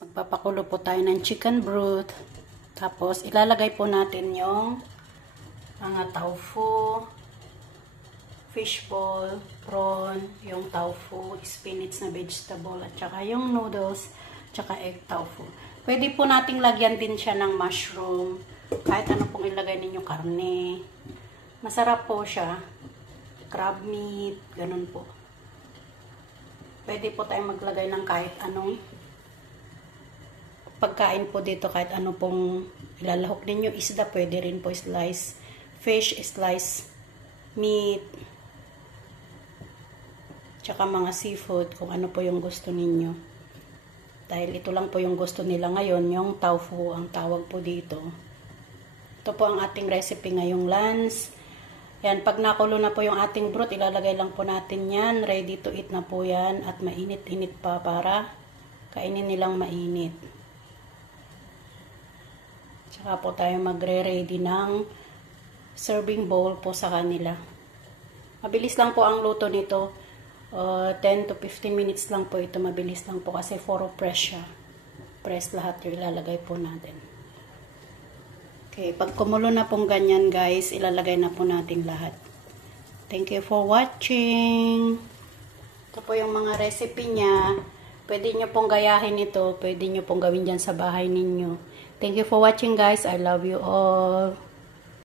Magpapakulo po tayo ng chicken broth. Tapos, ilalagay po natin yung mga tofu, fishball, prawn, yung tofu, spinach na vegetable, at saka yung noodles, tsaka egg tofu. Pwede po nating lagyan din siya ng mushroom, kahit ano pong ilagay ninyo, karne. Masarap po siya. Crab meat, ganun po. Pwede po tayong maglagay ng kahit anong pagkain po dito, kahit ano pong ilalahok ninyo. Isda, pwede rin po slice. Fish, slice meat. Tsaka mga seafood, kung ano po yung gusto ninyo. Dahil ito lang po yung gusto nila ngayon, yung tofu ang tawag po dito. Ito po ang ating recipe ngayong lunch. Yan, pag nakulo na po yung ating broth, ilalagay lang po natin yan. Ready to eat na po yan. At mainit-init pa para kainin nilang mainit. Tsaka po tayo magre-ready ng serving bowl po sa kanila. Mabilis lang po ang luto nito. 10 to 15 minutes lang po ito. Mabilis lang po kasi puro fresh siya. Fresh lahat yung ilalagay po natin. Okay, pag kumulo na pong ganyan guys, ilalagay na po natin lahat. Thank you for watching. Ito po yung mga recipe niya. Pwede nyo pong gayahin ito. Pwede nyo pong gawin dyan sa bahay ninyo. Thank you for watching guys. I love you all.